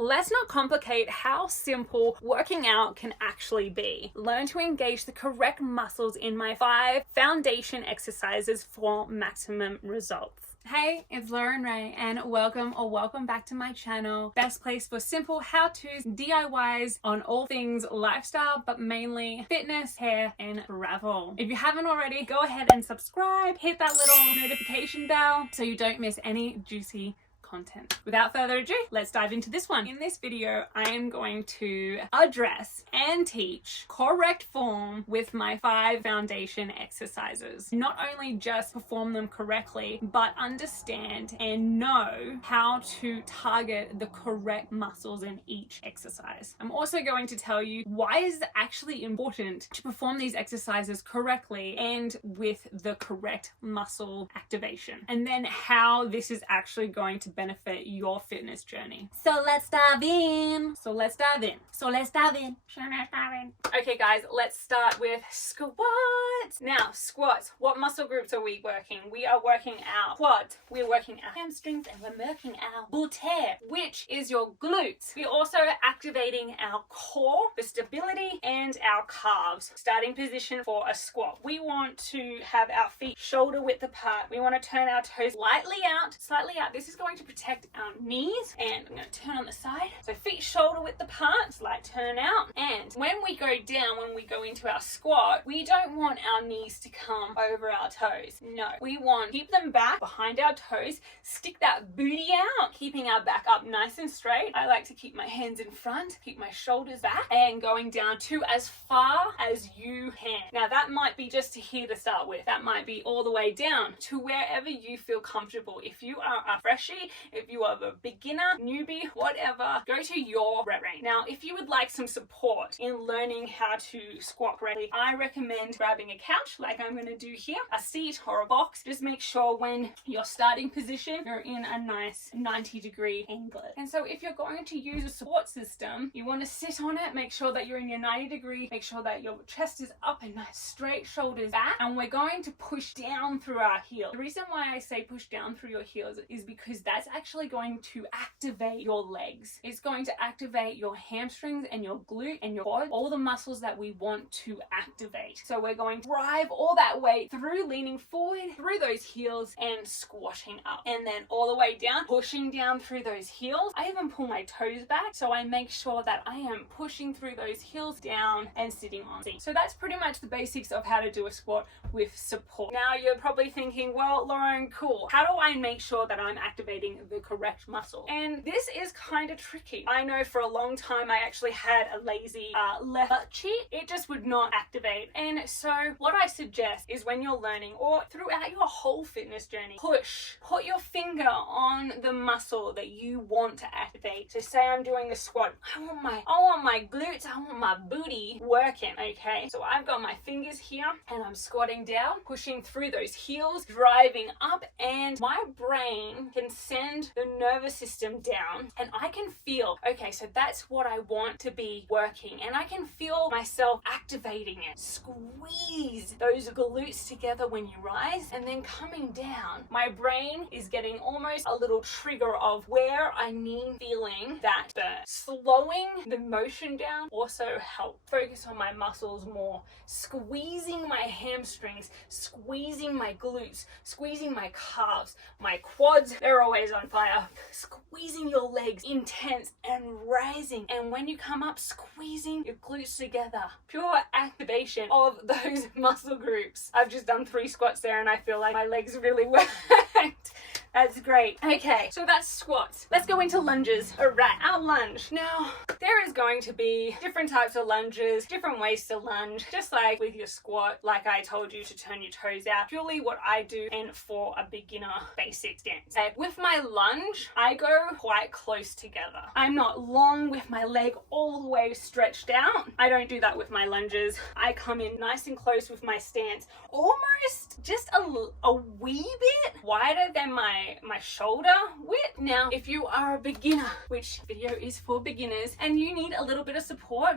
Let's not complicate how simple working out can actually be. Learn to engage the correct muscles in my 5 foundation exercises for maximum results. Hey, it's Lauren Ray and welcome back to my channel. Best place for simple how-tos, DIYs on all things lifestyle, but mainly fitness, hair, and travel. If you haven't already, go ahead and subscribe, hit that little notification bell so you don't miss any juicy content. Without further ado, let's dive into this one. In this video, I am going to address and teach correct form with my 5 foundation exercises. Not only just perform them correctly, but understand and know how to target the correct muscles in each exercise. I'm also going to tell you why is it actually important to perform these exercises correctly and with the correct muscle activation, and then how this is actually going to benefit your fitness journey. So let's dive in. Okay guys, let's start with squats. Now squats, what muscle groups are we working? We are working our quads, we're working our hamstrings, and we're working our buttocks, which is your glutes. We're also activating our core for stability and our calves. Starting position for a squat. We want to have our feet shoulder width apart. We want to turn our toes slightly out. This is going to protect our knees, and I'm going to turn on the side. So feet shoulder width apart, slight turn out. And when we go down, when we go into our squat, we don't want our knees to come over our toes. No, we want to keep them back behind our toes, stick that booty out, keeping our back up nice and straight. I like to keep my hands in front, keep my shoulders back, and going down to as far as you can. Now that might be just to here to start with. That might be all the way down to wherever you feel comfortable. If you are a freshie, if you are a beginner, newbie, whatever, go to your rep range. Now, if you would like some support in learning how to squat correctly, I recommend grabbing a couch like I'm going to do here, a seat or a box. Just make sure when you're starting position, you're in a nice 90-degree angle. And so if you're going to use a support system, you want to sit on it, make sure that you're in your 90-degree, make sure that your chest is up and nice straight, shoulders back, and we're going to push down through our heels. The reason why I say push down through your heels is because that's actually going to activate your legs. It's going to activate your hamstrings and your glute and your quad, all the muscles that we want to activate. So we're going to drive all that weight through, leaning forward through those heels and squatting up, and then all the way down, pushing down through those heels. I even pull my toes back, so I make sure that I am pushing through those heels down and sitting on seat. So that's pretty much the basics of how to do a squat with support. Now you're probably thinking, well, Lauren, cool. How do I make sure that I'm activating the correct muscle? And this is kind of tricky. I know for a long time I actually had a lazy left butt cheek. It just would not activate. And so what I suggest is when you're learning or throughout your whole fitness journey, put your finger on the muscle that you want to activate. So say I'm doing the squat. I want my glutes, I want my booty working, okay? So I've got my fingers here and I'm squatting down, pushing through those heels, driving up, and my brain can send the nervous system down and I can feel, okay, so that's what I want to be working, and I can feel myself activating it. Squeeze those glutes together when you rise, and then coming down. My brain is getting almost a little trigger of where I need feeling that burn. Slowing the motion down also helps. Focus on my muscles more. Squeezing my hamstrings, squeezing my glutes, squeezing my calves, my quads, they're always on fire. Squeezing your legs, intense and rising. And when you come up, squeezing your glutes together. Pure activation of those muscle groups. I've just done 3 squats there and I feel like my legs really worked. That's great. Okay, so that's squats. Let's go into lunges. All right, our lunge. Now, there is going to be different types of lunges, different ways to lunge, just like with your squat, like I told you to turn your toes out. Purely what I do and for a beginner basic stance. Okay, with my lunge, I go quite close together. I'm not long with my leg all the way stretched out. I don't do that with my lunges. I come in nice and close with my stance, almost just a wee bit wider than my shoulder width. Now, if you are a beginner, which video is for beginners, and you need a little bit of support,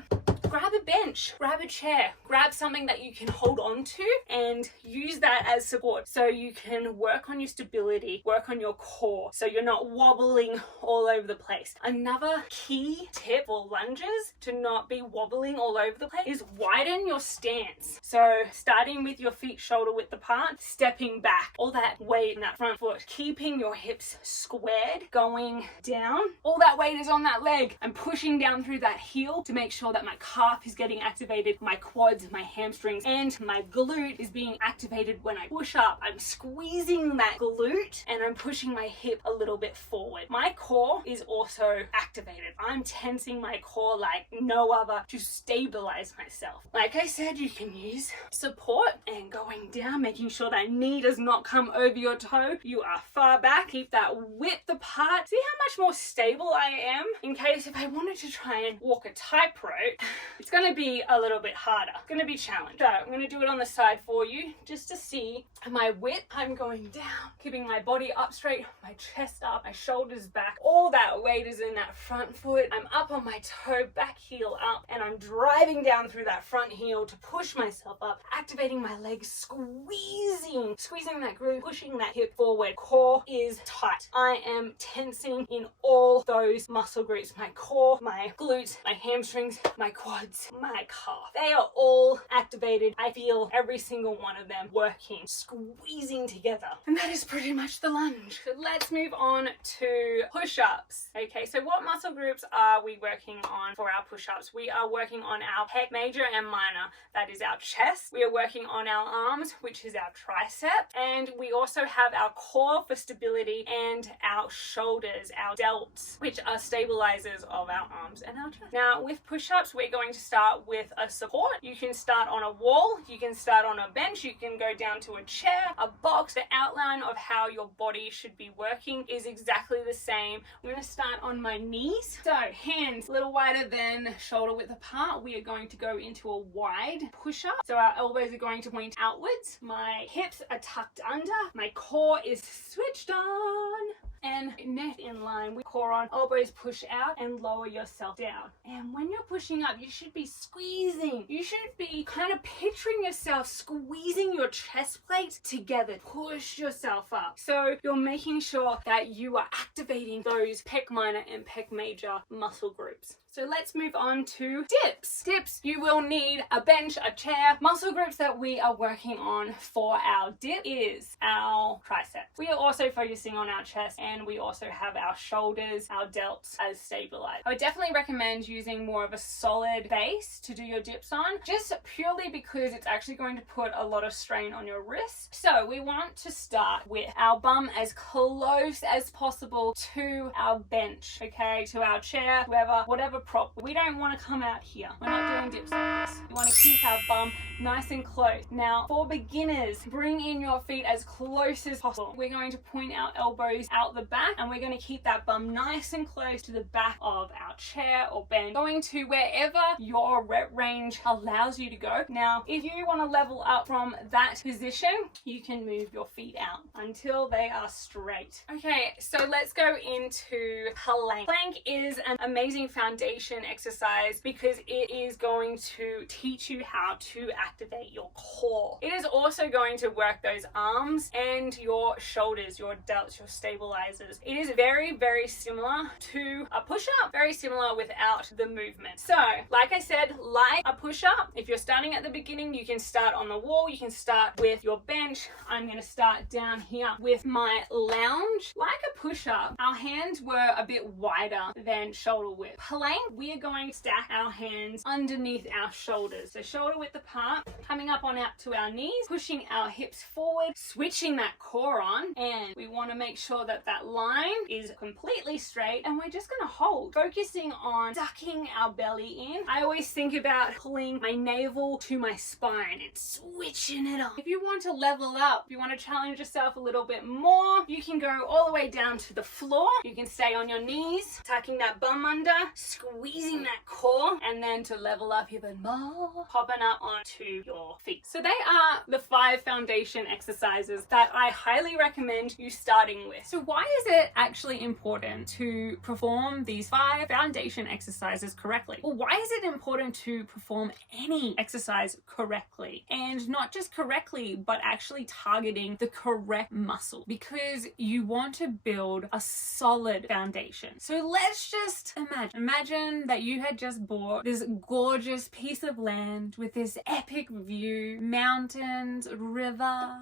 grab a bench, grab a chair, grab something that you can hold on to and use that as support so you can work on your stability, work on your core so you're not wobbling all over the place. Another key tip for lunges to not be wobbling all over the place is widen your stance. So starting with your feet shoulder width apart, stepping back, all that weight in that front foot, keeping your hips squared, going down, all that weight is on that leg. I'm pushing down through that heel to make sure that my calf is getting activated, my quads, my hamstrings, and my glute is being activated when I push up. I'm squeezing that glute and I'm pushing my hip a little bit forward. My core is also activated. I'm tensing my core like no other to stabilize myself. Like I said, you can use support and going down, making sure that knee does not come over your toe. You are far back. Keep that width apart. See how much more stable I am? In case if I wanted to try and walk a tightrope, it's going to be a little bit harder. It's going to be challenging. So I'm going to do it on the side for you just to see my width. I'm going down, keeping my body up straight, my chest up, my shoulders back. All that weight is in that front foot. I'm up on my toe, back heel up, and I'm driving down through that front heel to push myself up, activating my legs, squeezing that glute, pushing that hip forward. Core is tight. I am tensing in all those muscle groups. My core, my glutes, my hamstrings, my quads, my calf. They are all activated. I feel every single one of them working, squeezing together. And that is pretty much the lunge. So let's move on to push-ups. Okay, so what muscle groups are we working on for our push-ups? We are working on our pec major and minor. That is our chest. We are working on our arms, which is our tricep. And we also have our core for stability and our shoulders, our delts, which are stabilizers of our arms and our chest. Now, with push-ups, we're going to start with a support. You can start on a wall, you can start on a bench, you can go down to a chair, a box. The outline of how your body should be working is exactly the same. I'm going to start on my knees. So hands a little wider than shoulder width apart. We are going to go into a wide push-up. So our elbows are going to point outwards. My hips are tucked under. My core is switched on. And neck in line with core on, elbows push out and lower yourself down. And when you're pushing up, you should be squeezing. You should be kind of picturing yourself squeezing your chest plates together. Push yourself up. So you're making sure that you are activating those pec minor and pec major muscle groups. So let's move on to dips. Dips, you will need a bench, a chair. Muscle groups that we are working on for our dip is our triceps. We are also focusing on our chest and we also have our shoulders, our delts as stabilized. I would definitely recommend using more of a solid base to do your dips on, just purely because it's actually going to put a lot of strain on your wrists. So we want to start with our bum as close as possible to our bench, okay, to our chair, whatever prop. We don't want to come out here. We're not doing dips like this. We want to keep our bum nice and close. Now, for beginners, bring in your feet as close as possible. We're going to point our elbows out the back and we're going to keep that bum nice and close to the back of our chair or bench, going to wherever your rep range allows you to go. Now, if you want to level up from that position, you can move your feet out until they are straight. Okay, so let's go into plank. Plank is an amazing foundation exercise because it is going to teach you how to activate your core. It is also going to work those arms and your shoulders, your delts, your stabilizers. It is very, very similar to a push-up, very similar without the movement. So, like I said, like a push-up, if you're starting at the beginning, you can start on the wall, you can start with your bench. I'm going to start down here with my lounge. Like a push-up, our hands were a bit wider than shoulder width. Plank, we are going to stack our hands underneath our shoulders. So shoulder width apart, coming up on out to our knees, pushing our hips forward, switching that core on, and we want to make sure that that line is completely straight, and we're just going to hold, focusing on sucking our belly in. I always think about pulling my navel to my spine and switching it on. If you want to level up, if you want to challenge yourself a little bit more, you can go all the way down to the floor. You can stay on your knees, tucking that bum under, squeezing that core, and then to level up even more, popping up onto your feet. So they are the 5 foundation exercises that I highly recommend you starting with. So why is it actually important to perform these 5 foundation exercises correctly? Well, why is it important to perform any exercise correctly? And not just correctly, but actually targeting the correct muscle, because you want to build a solid foundation. So let's just imagine that you had just bought this gorgeous piece of land with this epic view, mountains, river,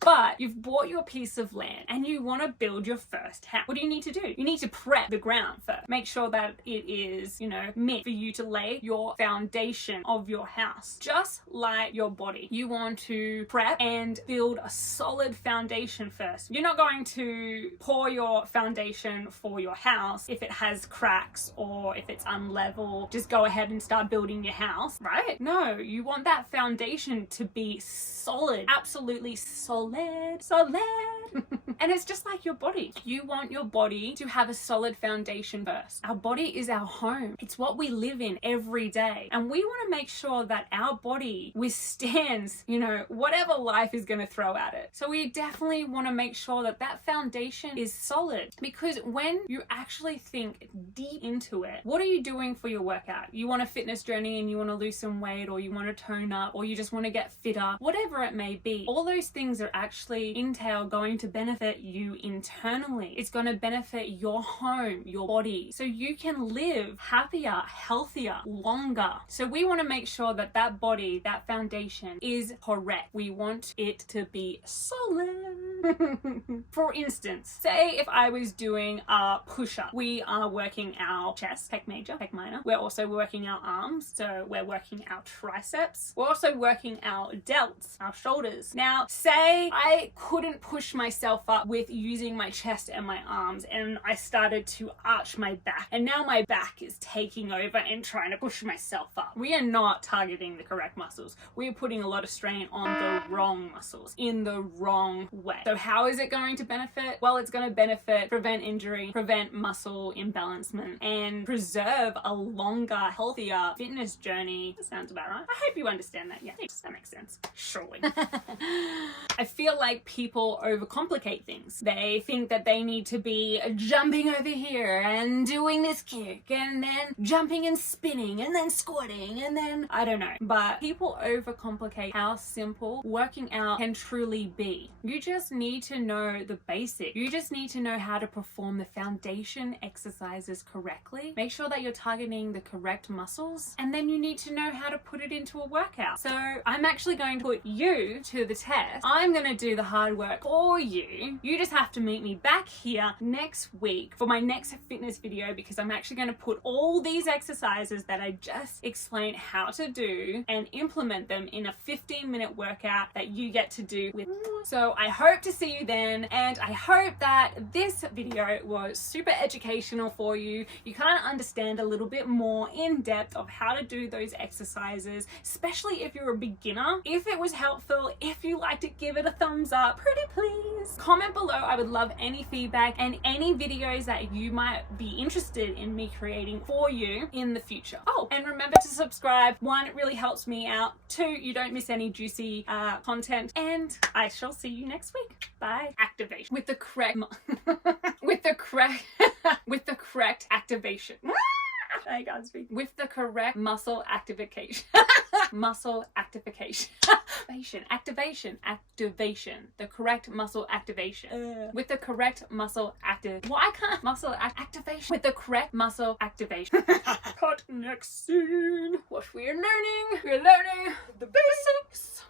but you've bought your piece of land and you want to build your first house. What do you need to do? You need to prep the ground first. Make sure that it is, meant for you to lay your foundation of your house. Just like your body, you want to prep and build a solid foundation first. You're not going to pour your foundation for your house if it has cracks or if it's unlevel. Just go ahead and start building your house, right? No, you want that foundation to be solid, absolutely solid. And it's just like your body. You want your body to have a solid foundation first. Our body is our home. It's what we live in every day. And we want to make sure that our body withstands, whatever life is going to throw at it. So we definitely want to make sure that that foundation is solid, because when you actually think deep into it, what are you doing for your workout? You want a fitness journey and you want to lose some weight, or you want to tone up, or you just want to get fitter, whatever it may be. All those things are actually going to benefit you internally. It's going to benefit your home, your body, so you can live happier, healthier, longer. So we want to make sure that that body, that foundation is correct. We want it to be solid. For instance, say if I was doing a push-up, we are working our chest, pec major, pec minor. We're also working our arms, so we're working our triceps. We're also working our delts, our shoulders. Now, say I couldn't push myself up with using my chest and my arms, and I started to arch my back, and now my back is taking over and trying to push myself up. We are not targeting the correct muscles. We are putting a lot of strain on the wrong muscles in the wrong way. So how is it going to benefit? Well, it's going to benefit, prevent injury, prevent muscle imbalancement, and preserve a longer, healthier fitness journey. That sounds about right. I hope you understand that. Yeah, that makes sense. Surely. I feel like people overcomplicate things. They think that they need to be jumping over here and doing this kick, and then jumping and spinning, and then squatting, and then I don't know. But people overcomplicate how simple working out can truly be. You just need to know the basics. You just need to know how to perform the foundation exercises correctly. Make sure that you're targeting the correct muscles, and then you need to know how to put it into a workout. So I'm actually going to put you to the test. I'm going to do the hard work for you. You just have to meet me back here next week for my next fitness video, because I'm actually going to put all these exercises that I just explained how to do and implement them in a 15-minute workout that you get to do with. So I hope to see you then, and I hope that this video was super educational for you. You kind of understand a little bit more in depth of how to do those exercises, especially if you're a beginner. If it was helpful, if you liked it, give it a thumbs up, pretty please. Comment below. I would love any feedback and any videos that you might be interested in me creating for you in the future. Oh, and remember to subscribe. 1, it really helps me out. 2, you don't miss any juicy content, and I shall see you next week. Bye. Activation with the correct with the correct activation. I can't speak. With the correct muscle activation. Muscle activation. Activation. The correct muscle activation. With the correct muscle Why can't muscle activation? With the correct muscle activation. Cut next scene. What we're learning the basics.